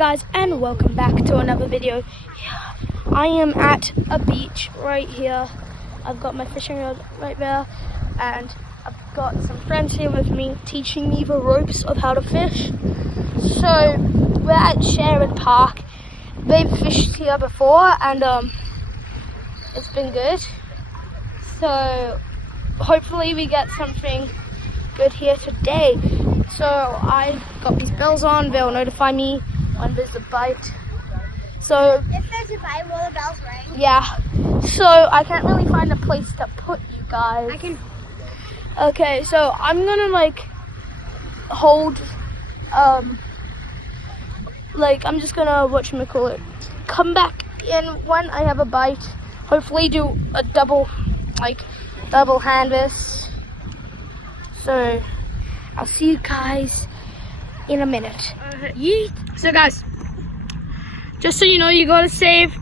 Guys, and welcome back to another video. I am at a beach right here. I've got my fishing rod right there, and I've got some friends here with me teaching me the ropes of how to fish. So we're at Sharon Park. They've fished here before, and it's been good. So hopefully we get something good here today. So I got these bells on. They'll notify me when there's a bite. So if there's a bite, will the bells ring? Yeah. So I can't really find a place to put you guys. I can. Okay, so I'm gonna hold I'm just gonna whatchamacallit, come back in when I have a bite. Hopefully do a double hand this. So I'll see you guys in a minute. Yeet. So guys, just so you know, you gotta save,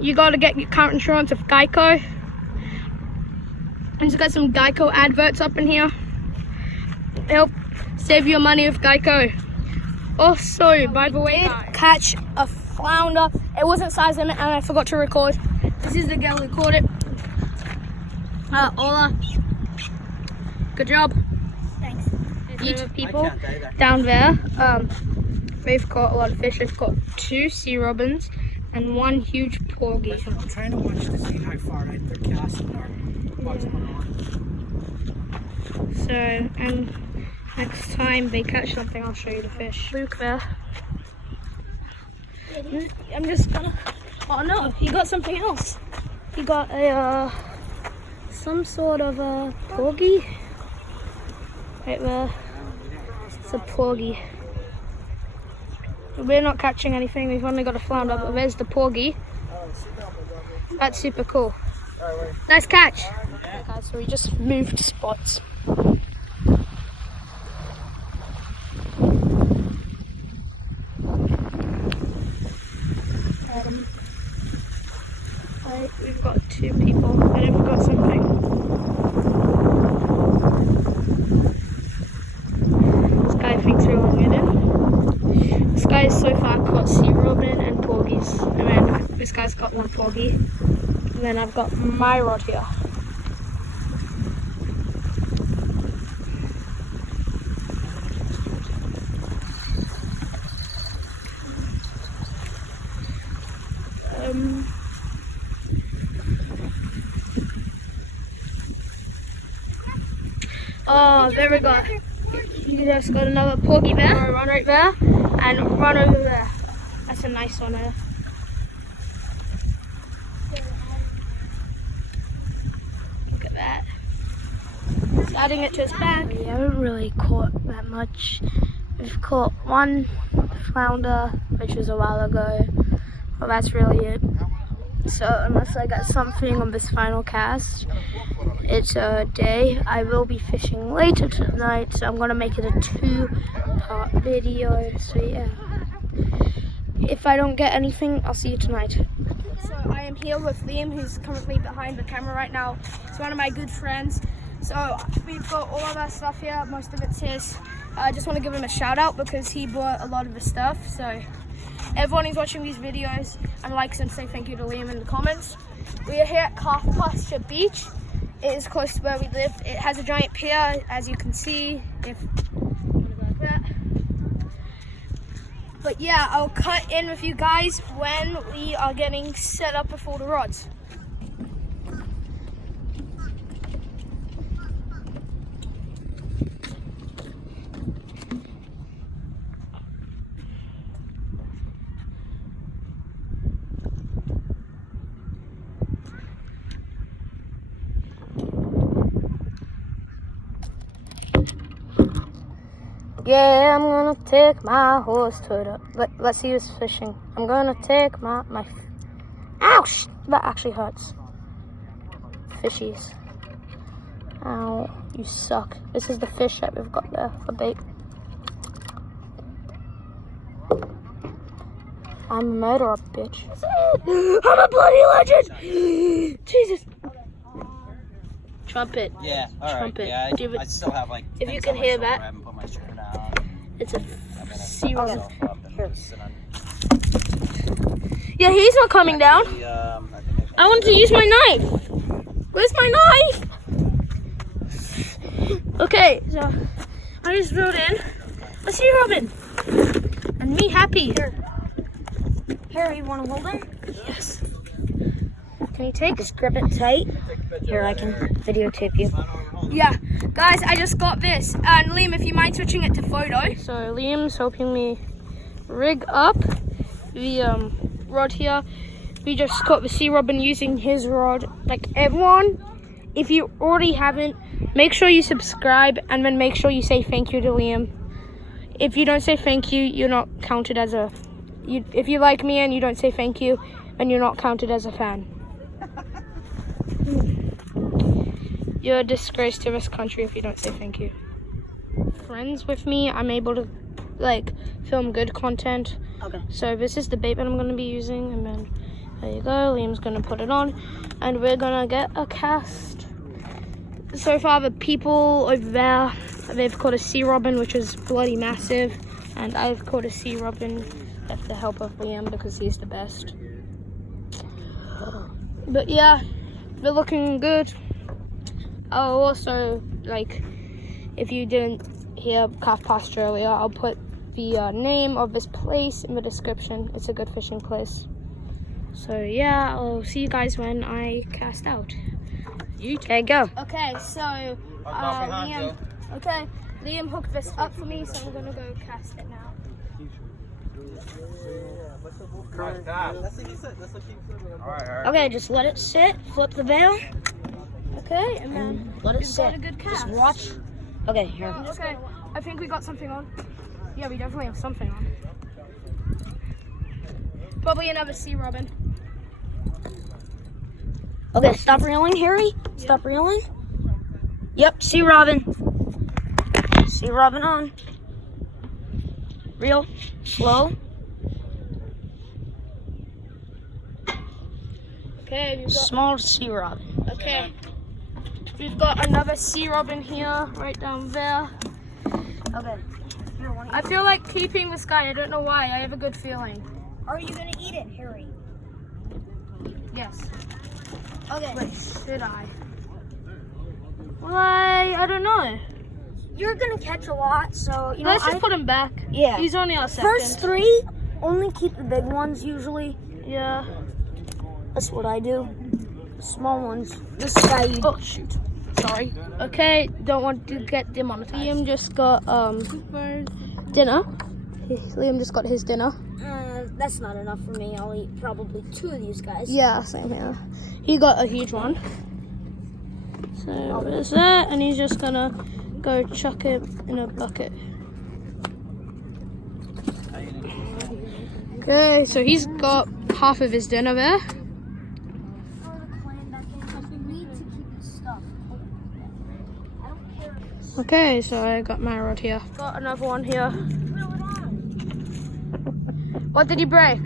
you gotta get your car insurance with Geico. And just got some Geico adverts up in here. Help save your money with Geico. Also, by the way, Did catch a flounder. It wasn't size limit, and I forgot to record. this is the girl who caught it. Ola, good job. Thanks. These people down there, they've caught a lot of fish. They've caught 2 sea robins and 1 huge porgy. I'm trying to watch to see how far out they're casting or what's going on. So, and next time they catch something, I'll show you the fish. Luke there. I'm just gonna. Oh no, he got something else. He got a some sort of a porgy. Right there. It's a porgy. We're not catching anything. We've only got a flounder, but there's the porgy. That's super cool. Nice catch. Okay, guys, so we just moved spots. We've got 2 people, and I forgot something. This guy thinks we're long in. This guy has so far caught sea robin and porgies, and then this guy's got 1 porgy, and then I've got my rod here. Oh, there we go. You just got another porgy there. Run right there and run over there. That's a nice one there. Look at that. He's adding it to his bag. We haven't really caught that much. We've caught 1 flounder, which was a while ago. Well, that's really it. So unless I get something on this final cast, it's a day. I will be fishing later tonight, so I'm gonna make it a 2-part video. So yeah, if I don't get anything, I'll see you tonight. So I am here with Liam, who's currently behind the camera right now. He's one of my good friends. So we've got all of our stuff here. Most of it's his. I just want to give him a shout out because he bought a lot of the stuff. So everyone who's watching these videos and likes and say thank you to Liam in the comments. We are here at Calf Pasture Beach. It is close to where we live. It has a giant pier, as you can see. But yeah, I'll cut in with you guys when we are getting set up with all the rods. Yeah, I'm gonna take my horse to the. Let's see who's fishing. I'm gonna take my. Ouch! That actually hurts. Fishies. Ow, you suck. This is the fish that we've got there for bait. I'm a murderer, bitch. I'm a bloody legend! Jesus! Trumpet. Yeah, alright. Trumpet. Yeah, Do it. I still have like. If you things can on my hear shoulder. that. I haven't put my shirt on. It's a I'm gonna sea pull robin. myself up and sit on Yeah, he's not coming down. I want to use my knife. Where's my knife? Okay, so I just reeled in a sea robin. And me happy. Harry, you want to hold him? Yes. Can you take? Just grip it tight. Here, I can videotape you. Yeah, guys, I just got this. And Liam, if you mind switching it to photo. So Liam's helping me rig up the rod here. We just caught the sea robin using his rod. Like everyone, if you already haven't, make sure you subscribe and then make sure you say thank you to Liam. If you don't say thank you, you're not counted as a. If you like me and you don't say thank you, then you're not counted as a fan. You're a disgrace to this country if you don't say thank you. Friends with me, I'm able to like film good content. Okay. So this is the bait that I'm going to be using, and then there you go. Liam's going to put it on, and we're going to get a cast. So far, the people over there, they've caught a sea robin, which is bloody massive, and I've caught a sea robin with the help of Liam because he's the best. But yeah, they're looking good. Oh, also, like, if you didn't hear Calf Pasture earlier, I'll put the name of this place in the description. It's a good fishing place. So yeah, I'll see you guys when I cast out. Okay, go. Okay, so Liam hooked this up for me, so I'm gonna go cast it now. Okay, just let it sit. Flip the veil. Okay, and then Let it we've got sit. a good cast. Just watch. Okay, here. Okay, I think we got something on. Yeah, we definitely have something on. Probably another sea robin. Okay, stop reeling, Harry. Stop reeling. Yep, sea robin. Sea robin on. Reel. Slow. Okay, we've got Small sea robin. okay. We've got another sea robin here, right down there. Okay. Here, one I feel like keeping this guy. I don't know why. I have a good feeling. Are you gonna eat it, Harry? Yes. Okay. Wait, should I? Why? I don't know. You're gonna catch a lot, so you know. Let's just put him back. Yeah. He's only our second. First 3, only keep the big ones usually. Yeah. That's what I do. Small ones. This guy, you. Oh shoot. Sorry. Okay. Don't want to get demonetized. Liam just got dinner. Liam just got his dinner. That's not enough for me. I'll eat probably 2 of these guys. Yeah, same here. He got a huge one. So there's that, and he's just gonna go chuck it in a bucket. Okay, so he's got half of his dinner there. Okay, so I got my rod here. Got another one here. What did he break?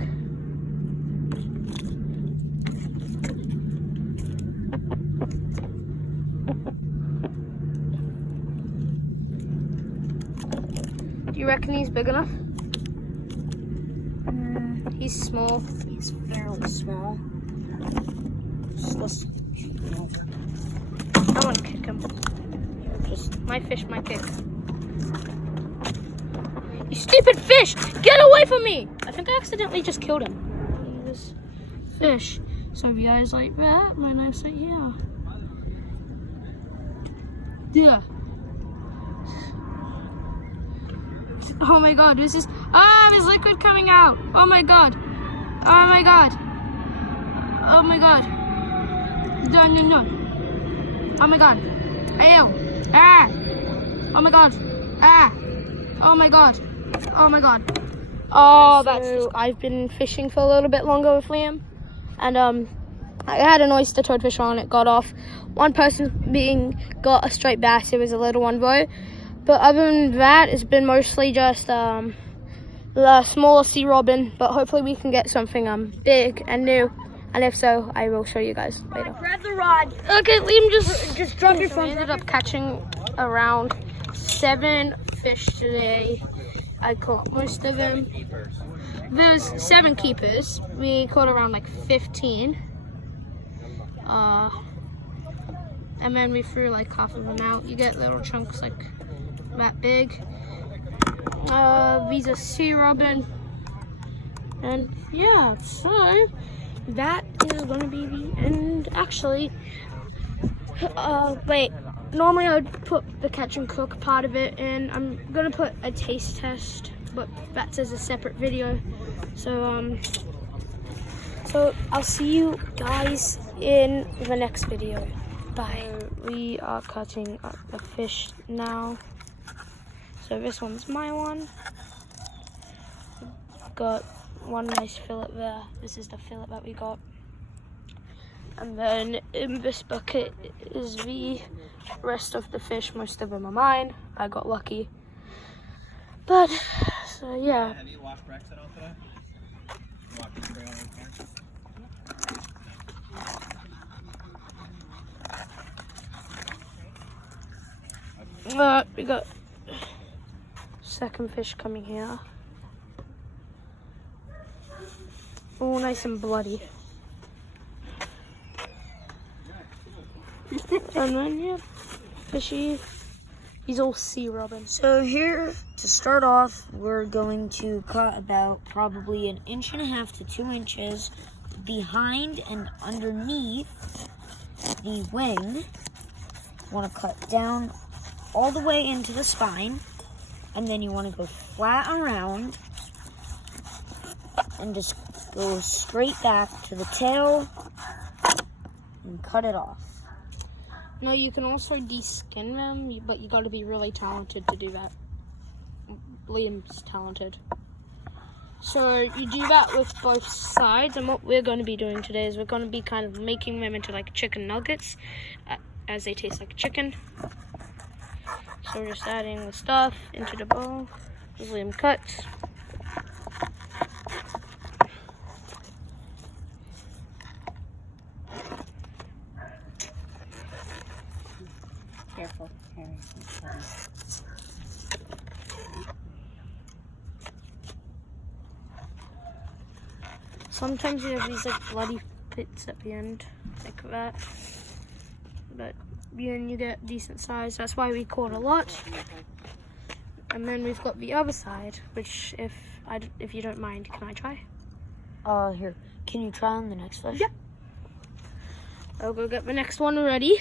Do you reckon he's big enough? He's small. He's fairly small. Just, I want to kick him. just My fish might kick. You stupid fish! Get away from me! I think I accidentally just killed him. This fish. So the eyes like that, my knife's right here. Yeah. Oh my god, this is there's liquid coming out. Oh my god. Oh my god. Oh my god. No, no, no. Oh my god. Ew. Ah. Oh my god. Ah. Oh my god. Oh my god. Oh, that's so I've been fishing for a little bit longer with Liam. And I had an oyster toadfish on, it got off. One person got a straight bass, it was a little one though. But other than that, it's been mostly just the smaller sea robin. But hopefully we can get something big and new. And if so, I will show you guys later. grab the rod. Okay, Liam, Just drop your we phone. ended up catching around 7 fish today. I caught most of them. there's 7 keepers. We caught around like 15. And then we threw like half of them out. You get little chunks like that big. These are sea robin. And yeah, so that is gonna be the end. Actually, wait. Normally I would put the catch and cook part of it in. I'm gonna put a taste test, but that's as a separate video. So I'll see you guys in the next video. Bye. We are cutting up the fish now. So this one's my one. Got one nice fillet there. This is the fillet that we got. And then in this bucket is the rest of the fish. Most of them are mine. I got lucky. But, so yeah. Have you washed Brexit out today? Walking the trail right there? We got second fish coming here. Oh, nice and bloody. And then, yeah, fishy. He's all sea robin. So here, to start off, we're going to cut about probably 1.5 to 2 inches behind and underneath the wing. Want to cut down all the way into the spine, and then you want to go flat around and just go straight back to the tail and cut it off. no, you can also de-skin them, but you got to be really talented to do that. Liam's talented. So you do that with both sides, and what we're going to be doing today is we're going to be kind of making them into like chicken nuggets, as they taste like chicken. So we're just adding the stuff into the bowl as Liam cuts. Careful, Harry. Sometimes you have these like bloody pits at the end, like that. But you get decent size. That's why we caught a lot. And then we've got the other side, which if you don't mind, can I try? Here. Can you try on the next fish? Yep. I'll go get the next one ready.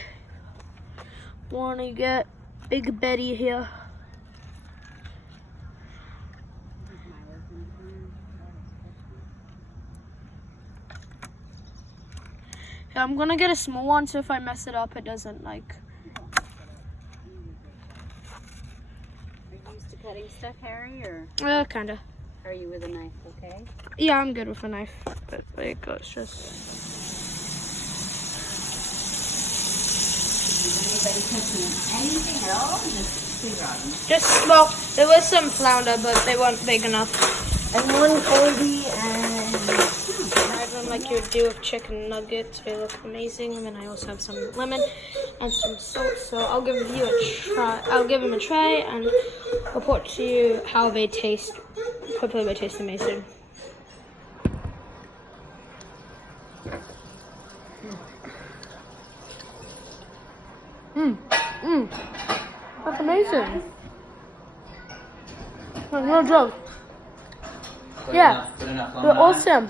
Want to get Big Betty here. Yeah, I'm gonna get a small one, so if I mess it up, it doesn't like. Are you used to cutting stuff, Harry, or Kinda. are you with a knife, okay? Yeah, I'm good with a knife, but like, it's just. Is anybody cooking anything at all? Just sea robin. Just, well, there was some flounder, but they weren't big enough. And one Colby and I them like you would do with chicken nuggets. They look amazing. And then I also have some lemon and some salt. So I'll give you a try. I'll give them a try and report to you how they taste. Hopefully they taste amazing. That's amazing. No joke. Yeah, Good enough. they're awesome.